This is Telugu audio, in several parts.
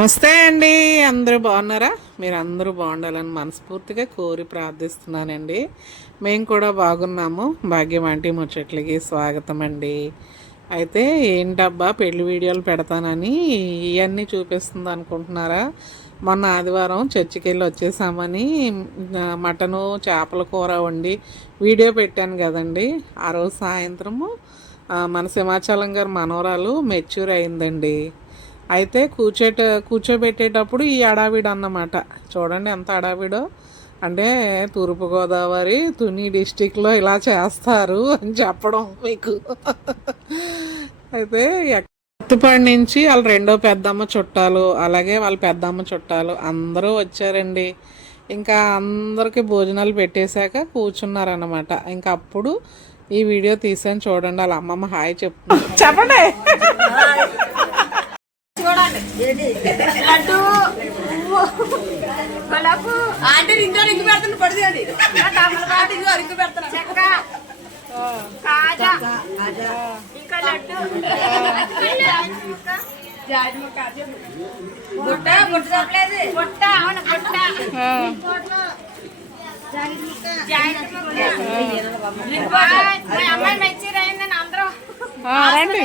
నమస్తే అండి అందరూ బాగున్నారా? మీరు అందరూ బాగుండాలని మనస్ఫూర్తిగా కోరి ప్రార్థిస్తున్నానండి. మేము కూడా బాగున్నాము. భాగ్యం ఆంటీ ముచ్చట్లకి స్వాగతం అండి. అయితే ఏంటబ్బా పెళ్ళి వీడియోలు పెడతానని ఇవన్నీ చూపిస్తుంది అనుకుంటున్నారా? మొన్న ఆదివారం చర్చికి వెళ్ళి వచ్చేసామని మటను చేపల కూర వండి వీడియో పెట్టాను కదండి. ఆ రోజు సాయంత్రము మన సింహాచలం గారు మనవరాలు మెచ్యూర్ అయిందండి. అయితే కూర్చోట కూర్చోబెట్టేటప్పుడు ఈ అడావిడ అన్నమాట. చూడండి ఎంత అడావిడో. అంటే తూర్పుగోదావరి తుని డిస్టిక్లో ఇలా చేస్తారు అని చెప్పడం మీకు. అయితే ఎత్తుపాడి నుంచి వాళ్ళ రెండో పెద్దమ్మ చుట్టాలు అలాగే వాళ్ళ పెద్దమ్మ చుట్టాలు అందరూ వచ్చారండి. ఇంకా అందరికి భోజనాలు పెట్టేశాక కూర్చున్నారన్నమాట. ఇంకా అప్పుడు ఈ వీడియో తీసాను చూడండి వాళ్ళ అమ్మమ్మ హాయ్ చెప్తుంది. చెప్పండి. లడ్డు. గులాబు. అంటే ఇంట్లో రింగు పెడుతున్న పడిది తమలపాకు ఇంట్లో రింగు పెడుతున్నా. చెక్క. కాజా. ఇంకా లడ్డు. బుట్ట బుట్ట తప్పలేదు బుట్ట అవును బుట్ట. రండి.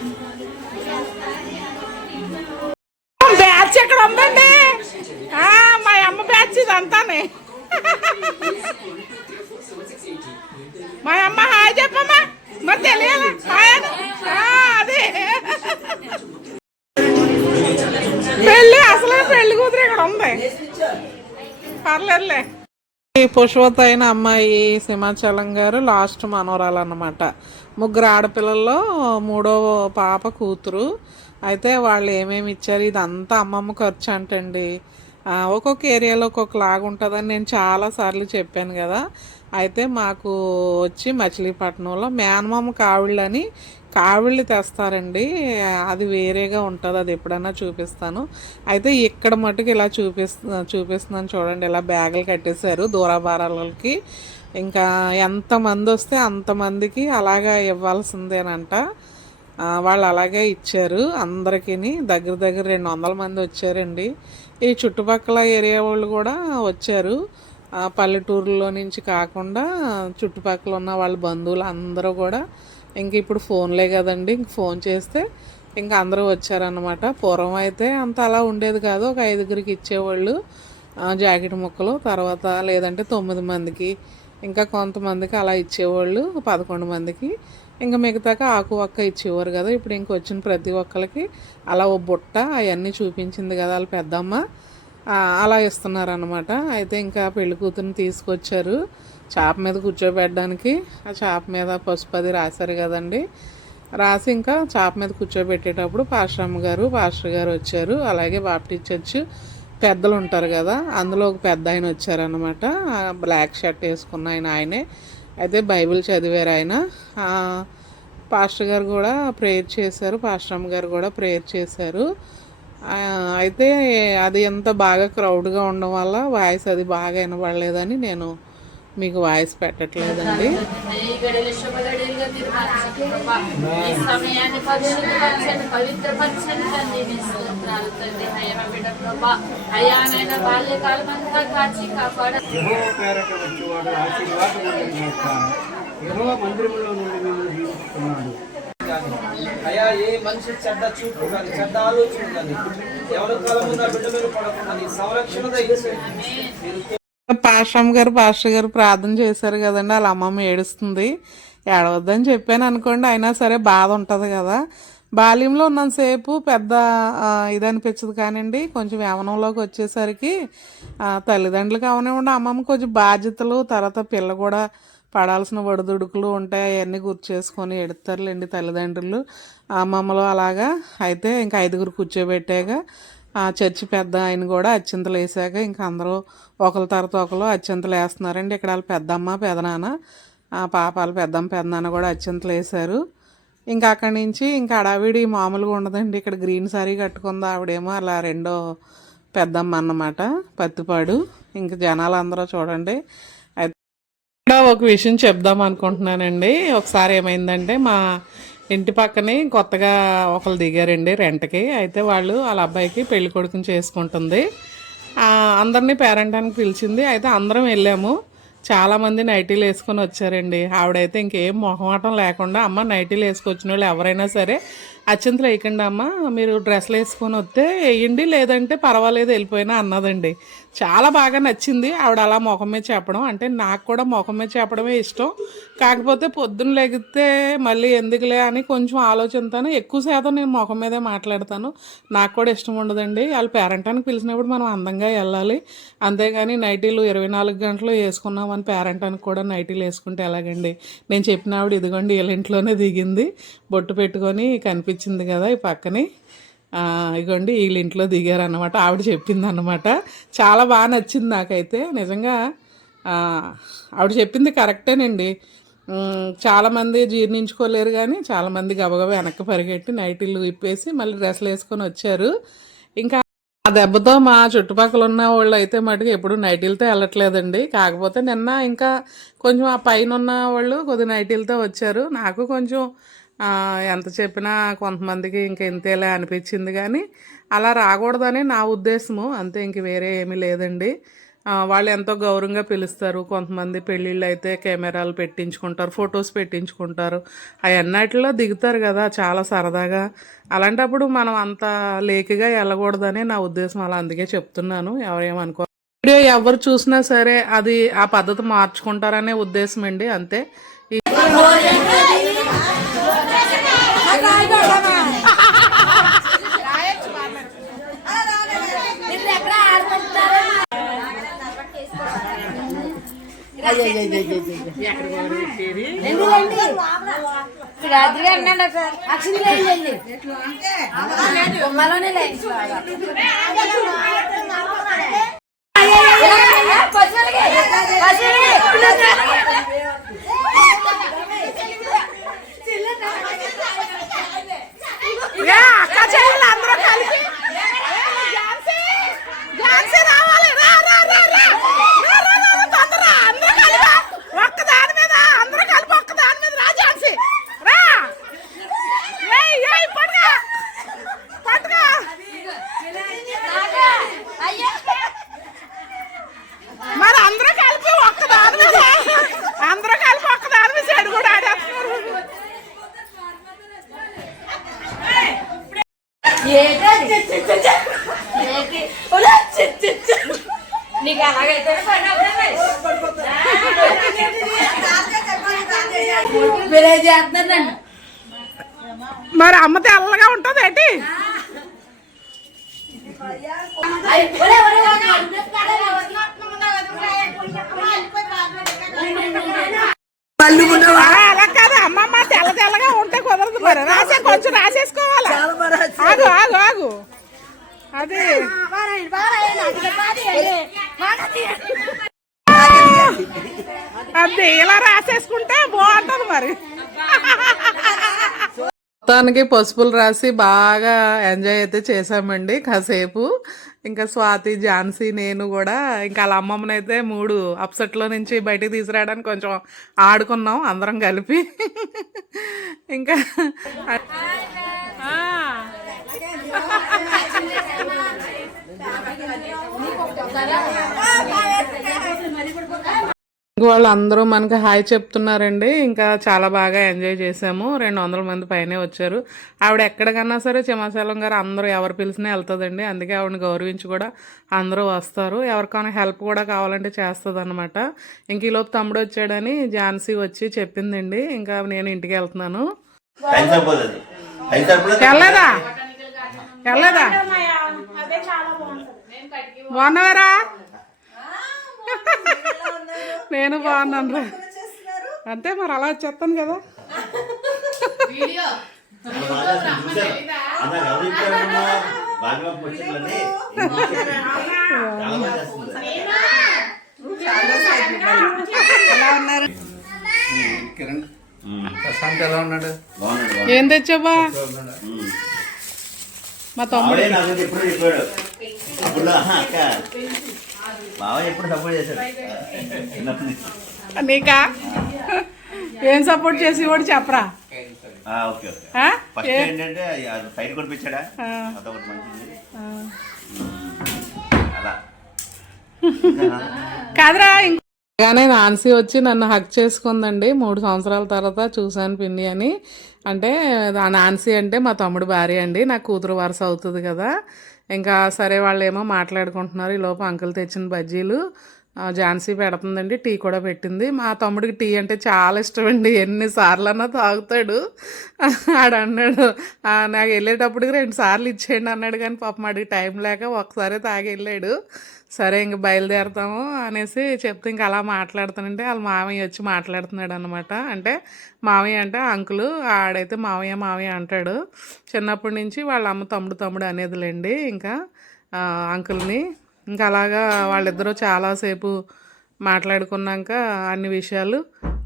ఉందండి మా అమ్మ బ్యాచ్ ఇదంతానే. మా అమ్మ హాయ్ చెప్పమ్మా. మరి తెలియాలి? అదే. పెళ్ళి అసలే పెళ్ళి కూతురు ఇక్కడ ఉంది. పర్లేదులే. పుష్పత అయిన అమ్మాయి సింహాచలం గారు లాస్ట్ మనోరాలు అన్నమాట ముగ్గురు ఆడపిల్లల్లో మూడో పాప కూతురు. అయితే వాళ్ళు ఏమేమి ఇచ్చారు? ఇదంతా అమ్మమ్మ ఖర్చు అంటండి. ఒక్కొక్క ఏరియాలో ఒక్కొక్క లాగా ఉంటుందని నేను చాలా సార్లు చెప్పాను కదా. అయితే మాకు వచ్చి మచిలీపట్నంలో మేనమామ కావిళ్ళని కావిళ్ళు తెస్తారండి. అది వేరేగా ఉంటుంది అది ఎప్పుడన్నా చూపిస్తాను. అయితే ఇక్కడ మటుకు ఇలా చూపిస్తు చూపిస్తున్నాను చూడండి ఇలా బ్యాగులు కట్టేశారు దూరభారాలకి. ఇంకా ఎంతమంది వస్తే అంతమందికి అలాగా ఇవ్వాల్సిందేనంట. వాళ్ళు అలాగే ఇచ్చారు అందరికీ దగ్గర దగ్గర రెండు వందల మంది వచ్చారండి. ఈ చుట్టుపక్కల ఏరియా వాళ్ళు కూడా వచ్చారు. పల్లెటూరులో నుంచి కాకుండా చుట్టుపక్కల ఉన్న వాళ్ళ బంధువులు అందరూ కూడా ఇంక ఇప్పుడు ఫోన్లే కదండి ఇంక ఫోన్ చేస్తే ఇంకా అందరూ వచ్చారనమాట పూర్వం అయితే అంత అలా ఉండేది కాదు. ఒక ఐదుగురికి ఇచ్చేవాళ్ళు జాకెట్ ముక్కలు తర్వాత లేదంటే తొమ్మిది మందికి ఇంకా కొంతమందికి అలా ఇచ్చేవాళ్ళు పదకొండు మందికి. ఇంకా మిగతాక ఆకు ఒక్క ఇచ్చేవారు కదా. ఇప్పుడు ఇంక వచ్చిన ప్రతి ఒక్కరికి అలా ఓ బుట్ట అవన్నీ చూపించింది కదా వాళ్ళ పెద్దమ్మ. అలా ఇస్తున్నారనమాట అయితే ఇంకా పెళ్ళి కూతురుని తీసుకొచ్చారు. చాప మీద కూర్చోబెట్టడానికి. ఆ చాప మీద పసుపు అది రాశారు కదండి. రాసి ఇంకా చాప మీద కూర్చోబెట్టేటప్పుడు పాస్టరమ్మ గారు పాస్టర్ గారు వచ్చారు. అలాగే బాప్టీ చర్చ్ పెద్దలు ఉంటారు కదా అందులో ఒక పెద్ద ఆయన వచ్చారనమాట బ్లాక్ షర్ట్ వేసుకున్న ఆయన ఆయనే. అయితే బైబిల్ చదివారు ఆయన. పాస్టర్ గారు కూడా ప్రేయర్ చేశారు పాస్టర్ అమ్మ గారు కూడా ప్రేయర్ చేశారు. అయితే అది ఎంత బాగా క్రౌడ్గా ఉండడం వల్ల వాయిస్ అది బాగా వినపడలేదని నేను మీకు వాయిస్ పెట్టట్లేదండి. మందిరంలో నుండి మిమ్మల్ని దీవిస్తున్నాడు అయ్యా ఏ మనిషి చెడ్డ చూపు కానీ చెడ్డ ఆలోచన కానీ ఎవరి కాలం ఉన్న బిడ్డ మీద పడకుండా నీ సంరక్షణ పాషం గారు పాష గారు ప్రార్థన చేశారు కదండి. వాళ్ళ అమ్మమ్మ ఏడుస్తుంది. ఏడవద్దని చెప్పాను అనుకోండి అయినా సరే బాధ ఉంటుంది కదా. బాల్యంలో ఉన్నంతసేపు పెద్ద ఇది అనిపించదు కానివ్వండి కొంచెం యవనంలోకి వచ్చేసరికి తల్లిదండ్రులకు అవనివ్వండి అమ్మమ్మ కొంచెం బాధ్యతలు తర్వాత పిల్ల కూడా పడాల్సిన వడుదుడుకులు ఉంటాయి అవన్నీ గుర్తు చేసుకొని ఎడతారులేండి తల్లిదండ్రులు. అమ్మమ్మలు అలాగా. అయితే ఇంకా ఐదుగురు కూర్చోబెట్టాక ఆ చర్చి పెద్ద ఆయన కూడా అత్యంతలు వేసాక ఇంకా అందరూ ఒకరి తర్వాత ఒకరు అత్యంతలు వేస్తున్నారండి. ఇక్కడ వాళ్ళ పెద్దమ్మ పెదనాన్న ఆ పాపాలు పెద్దమ్మ పెద్దనాన్న కూడా అత్యంతలు వేశారు. ఇంకా అక్కడి నుంచి ఇంకా అడావిడి మామూలుగా ఉండదండి. ఇక్కడ గ్రీన్ సారీ కట్టుకుంది. ఆవిడేమో అలా రెండో పెద్దమ్మ అన్నమాట. పత్తిపాడు. ఇంకా జనాలు అందరూ చూడండి. ఇక్కడ ఒక విషయం చెప్దాం అనుకుంటున్నానండి. ఒకసారి ఏమైందంటే మా ఇంటి పక్కనే కొత్తగా ఒకరు దిగారండి రెంట్కి. అయితే వాళ్ళు వాళ్ళ అబ్బాయికి పెళ్ళి కొడుకుని చేసుకుంటుంది. అందరినీ పేరంటానికి పిలిచింది. అయితే అందరం వెళ్ళాము. చాలామంది నైటీలు వేసుకొని వచ్చారండి. ఆవిడైతే ఇంకేం మొహమాటం లేకుండా అమ్మ నైటీలు వేసుకొచ్చిన వాళ్ళు ఎవరైనా సరే అత్యంతలు వేయకండి అమ్మ మీరు డ్రెస్లు వేసుకొని వస్తే వేయండి లేదంటే పర్వాలేదు వెళ్ళిపోయినా అన్నదండి. చాలా బాగా నచ్చింది. ఆవిడ అలా ముఖం మీద చెప్పడం. అంటే నాకు కూడా ముఖం మీద చెప్పడమే ఇష్టం. కాకపోతే పొద్దున్న లెగితే మళ్ళీ ఎందుకులే అని కొంచెం ఆలోచనతో ఎక్కువ శాతం నేను ముఖం మీదే మాట్లాడతాను. నాకు కూడా ఇష్టం ఉండదండి. వాళ్ళు పేరెంటానికి పిలిచినప్పుడు మనం అందంగా వెళ్ళాలి. అంతేగాని నైటీలు ఇరవై నాలుగు గంటలు వేసుకున్నామని పేరెంటానికి కూడా నైటీలు వేసుకుంటే ఎలాగండి? నేను చెప్పిన ఆవిడ ఇదిగోండి వీళ్ళ ఇంట్లోనే దిగింది. బొట్టు పెట్టుకొని కనిపించింది. కదా ఈ పక్కనే. ఇగోండి వీళ్ళ ఇంట్లో దిగారనమాట ఆవిడ చెప్పింది అనమాట చాలా బాగా నచ్చింది నాకైతే. నిజంగా ఆవిడ చెప్పింది కరెక్టేనండి. చాలామంది జీర్ణించుకోలేరు కానీ చాలామంది గబగబా వెనక్కి పరిగెట్టి నైటీలు ఇప్పేసి మళ్ళీ డ్రెస్సులు వేసుకొని వచ్చారు. ఇంకా ఆ దెబ్బతో మా చుట్టుపక్కల ఉన్న వాళ్ళు అయితే మటుకు ఎప్పుడు నైటీలతో వెళ్ళట్లేదండి. కాకపోతే నిన్న ఇంకా కొంచెం ఆ పైన ఉన్న వాళ్ళు కొద్ది నైటీలతో వచ్చారు. నాకు కొంచెం ఎంత చెప్పినా కొంతమందికి ఇంక ఇంతేలే అనిపించింది కానీ అలా రాకూడదని నా ఉద్దేశము. అంతే ఇంక వేరే ఏమీ లేదండి. వాళ్ళు ఎంతో గౌరవంగా పిలుస్తారు. కొంతమంది పెళ్ళిళ్ళు అయితే కెమెరాలు పెట్టించుకుంటారు ఫొటోస్ పెట్టించుకుంటారు. అవన్నిటిలో దిగుతారు కదా చాలా సరదాగా. అలాంటప్పుడు మనం అంత లేకిగా వెళ్ళకూడదని నా ఉద్దేశం. అలా అందుకే చెప్తున్నాను. ఎవరేమనుకో వీడియో ఎవరు చూసినా సరే అది ఆ పద్ధతి మార్చుకుంటారనే ఉద్దేశం అండి అంతే రాత్రి అన్నాడు సార్ అక్షింతలు బొమ్మలోనే లైన్స్ ఏ, అక్క చెల్లెలు అందరూ కలిసి ఝాన్సీ, ఝాన్సీ రావాలి. రా, రా, రా, రా. రా, రా, రా, తొందర రా. అందరూ కలిపి ఒక్క దాని మీద అందరూ కలిపి ఒక్క దాని మీద రా ఝాన్సీ. రా. ఏయ్, ఏయ్, పట్టుకో. పట్టుకో. మరి అందరూ కలిపి ఒక్క దాని మీద అందరూ కలిపి ఒక్క దాని మీద చెడు కూడా ఆడేస్తున్నారు నీకు అలాగైతే మరి అమ్మ తెల్లగా ఉంటుంది ఏంటి? అలా అలా కాదు అమ్మమ్మ తెల్ల తెల్లగా ఉంటే కుదరదు మరి రాసే కొంచెం రాసేసుకోవాలి ఆగు ఆగు ఆగు అది అది ఇలా రాసేసుకుంటే బాగుంటుంది మరి మొత్తానికి పసుపులు రాసి బాగా ఎంజాయ్ అయితే చేసామండి కాసేపు. ఇంకా స్వాతి ఝాన్సీ నేను కూడా ఇంకా వాళ్ళ అమ్మమ్మని అయితే మూడు అప్సెట్లో నుంచి బయటికి తీసుకురావడానికి కొంచెం ఆడుకున్నాం అందరం కలిపి. ఇంకా ఆ. ఇంక వాళ్ళందరూ మనకి హాయ్ చెప్తున్నారండి. ఇంకా చాలా బాగా ఎంజాయ్ చేసాము రెండు వందల మంది పైనే వచ్చారు. ఆవిడ ఎక్కడికన్నా సరే చిమాచలం గారు అందరూ ఎవరు పిలిచినా వెళ్తుందండి. అందుకే ఆవిడని గౌరవించి కూడా అందరూ వస్తారు. ఎవరికైనా హెల్ప్ కూడా కావాలంటే చేస్తుంది అనమాట ఇంక ఈలోపు తమ్ముడు వచ్చాడని ఝాన్సీ వచ్చి చెప్పిందండి. ఇంకా నేను ఇంటికి వెళ్తున్నాను. వెళ్ళలేదా? బాగున్నావారా? నేను బాగున్నాను రా. అంతే మరి అలా వచ్చేస్తాను కదా. ప్రశాంత్ ఎలా ఉన్నాడు. ఏం తెచ్చావా? ఉమ్. మా తమ్ముడు. నాకు ఎప్పుడు సపోర్ట్ చేశాడు? ఏం సపోర్ట్ చేసి కూడా చెప్పరా? ఆ, ఓకే ఓకే. ఆ? ఫస్ట్ ఏ- ఏంటంటే సైడ్ కొనిపించాడా ఆ. అదొకటి మంచిది. ఆ. ఉమ్. అలా. కాదురా నాన్సీ వచ్చి నన్ను హక్ చేసుకుందండి. మూడు సంవత్సరాల తర్వాత చూశాను పిన్ని అని. అంటే ఆ నాన్సీ అంటే మా తమ్ముడు భార్య అండి. నాకు కూతురు వరుస అవుతుంది కదా. ఇంకా సరే వాళ్ళు ఏమో మాట్లాడుకుంటున్నారు. ఈ లోపు అంకుల్ తెచ్చిన బజ్జీలు ఝాన్సీ పెడుతుందండి. టీ కూడా పెట్టింది. మా తమ్ముడికి టీ అంటే చాలా ఇష్టం అండి ఎన్నిసార్లన్నా తాగుతాడు. ఆడు అన్నాడు నాకు వెళ్ళేటప్పటికి రెండు సార్లు ఇచ్చేయండి అన్నాడు. కానీ పాపం ఆడికి టైం లేక ఒకసారి తాగి వెళ్ళాడు. సరే ఇంక బయలుదేరతాము అనేసి చెప్తే ఇంక అలా మాట్లాడుతానంటే వాళ్ళ మామయ్య వచ్చి మాట్లాడుతున్నాడు అనమాట అంటే మామయ్య అంటే అంకులు ఆడైతే మామయ్య మామయ్య అంటాడు. చిన్నప్పటి నుంచి వాళ్ళ అమ్మ తమ్ముడు తమ్ముడు అనేదిలేండి. ఇంకా అంకుల్ని ఇంకా అలాగా వాళ్ళిద్దరూ చాలాసేపు మాట్లాడుకున్నాక అన్ని విషయాలు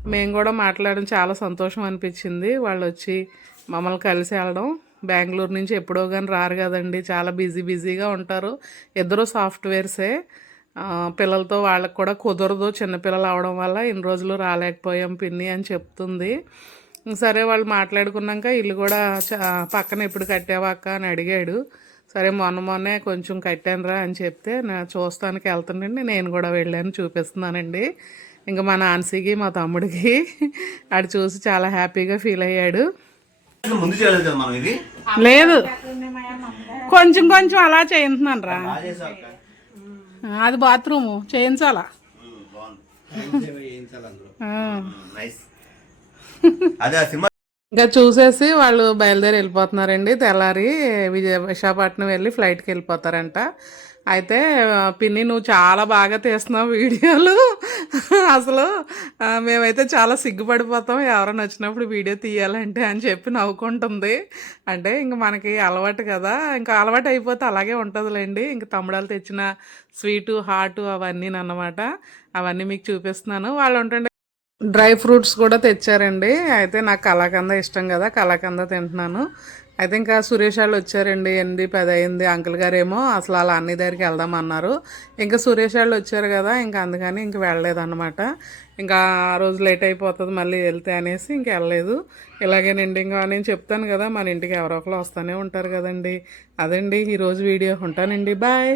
మేము కూడా మాట్లాడడం చాలా సంతోషం అనిపించింది. వాళ్ళు వచ్చి మమ్మల్ని కలిసి వెళ్ళడం. బెంగళూరు నుంచి ఎప్పుడో కానీ రారు కదండి. చాలా బిజీ బిజీగా ఉంటారు. ఇద్దరు సాఫ్ట్వేర్సే. పిల్లలతో వాళ్ళకి కూడా కుదరదు. చిన్నపిల్లలు అవడం వల్ల ఇన్ని రోజులు రాలేకపోయాం పిన్ని అని చెప్తుంది. సరే వాళ్ళు మాట్లాడుకున్నాక ఇల్లు కూడా పక్కన ఎప్పుడు కట్టావా అక్క అని అడిగాడు. సరే మొన్న మొన్నే కొంచెం కట్టానురా అని చెప్తే నా చూస్తానికి వెళ్తుండండి నేను కూడా వెళ్ళాను చూపిస్తున్నానండి. ఇంకా మా నాన్సీకి మా తమ్ముడికి ఆడు చూసి చాలా హ్యాపీగా ఫీల్ అయ్యాడు. లేదు. కొంచెం కొంచెం అలా చేయించున్నాను రా అది బాత్రూము చేయించాలా? అదే సినిమా ఇంకా చూసేసి వాళ్ళు బయలుదేరి వెళ్ళిపోతున్నారండి. తెల్లారి విజయ విశాఖపట్నం వెళ్ళి ఫ్లైట్కి వెళ్ళిపోతారంట. అయితే పిన్ని నువ్వు చాలా బాగా తీస్తున్నావు వీడియోలు. అసలు మేమైతే చాలా సిగ్గుపడిపోతాం. ఎవరైనా వచ్చినప్పుడు వీడియో తీయాలంటే అని చెప్పి నవ్వుకుంటుంది. అంటే ఇంక మనకి అలవాటు కదా. ఇంకా అలవాటు అయిపోతే అలాగే ఉంటుందిలేండి. ఇంక తమ్ముడాలు తెచ్చిన స్వీటు హాటు అవన్నీ అన్నమాట అవన్నీ మీకు చూపిస్తున్నాను. వాళ్ళు ఉంటుండే డ్రై ఫ్రూట్స్ కూడా తెచ్చారండి. అయితే నాకు కళాకంద ఇష్టం కదా కళాకంద తింటున్నాను. అయితే ఇంకా సురేష్ వాళ్ళు వచ్చారండి ఎనిమిది పది అయింది అంకుల్ గారేమో అసలు అలా అన్ని దగ్గరికి వెళ్దామన్నారు ఇంకా సురేష్ వాళ్ళు వచ్చారు కదా ఇంకా అందుకని ఇంక వెళ్ళలేదన్నమాట. ఇంకా ఆ రోజు లేట్ అయిపోతుంది మళ్ళీ వెళ్తే అనేసి ఇంక వెళ్ళలేదు. ఇలాగేనండి ఇంకా నేను చెప్తాను కదా మన ఇంటికి ఎవరో ఒకరు వస్తూనే ఉంటారు కదండి. అదండి ఈరోజు వీడియో. ఉంటానండి బాయ్.